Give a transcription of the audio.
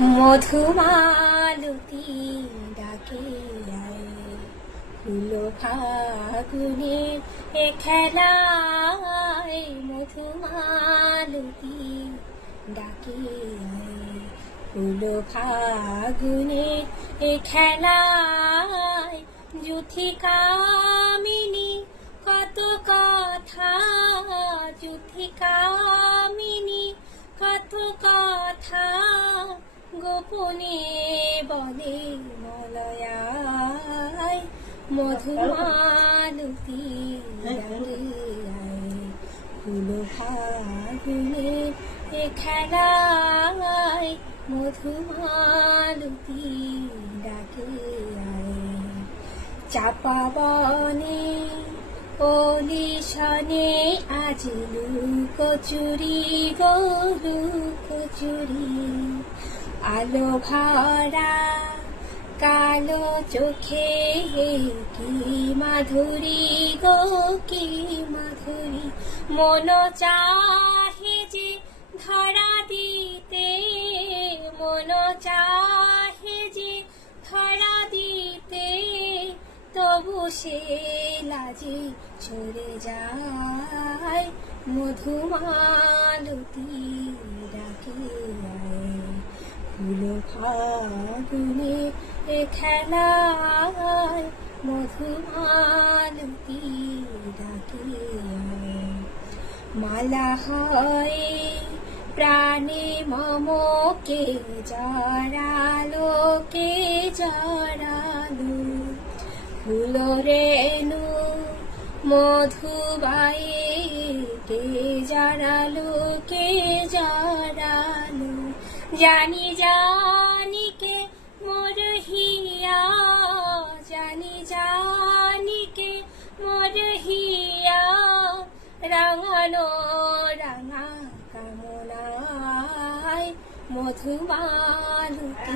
মধুমালতি ডাকে ফুলো ফাগুনের এ খেলায় মধুমালতি ডাকে ফুলো ফাগুনের এ খেলায় জুথি কামিনী কত কথা জুথি কামিনী কত কথা গোপনে বলে মলয়ায় মধুমালতি ফুলো এ খেলায় মধুমালতি ডাকে চাপা বনে ওলি শনে আজ লুকোচুরি গো, লুকোচুরি। আলো ভরা, কালো চোখে কি মাধুরী গো, কি মাধুরী। মন চাহে যে ধরা দিতে, মন চাহে যে ধরা দিতে, তবু সে লাজে সরে যায়, মধুমালতি আয় ফুলো ফাগুনে এ খেলায় মধুমালতি ডাকে মালা হয় প্রাণে মমকে জড়ালো কে জড়ালো ফুল রেণু মধুবায়ে কে জড়ালো কে জড়ালো জানি জানি কে মোর হিয়া জানি জানি কে মোর হিয়া রাঙানো রাঙা কামনায় মধুমালতি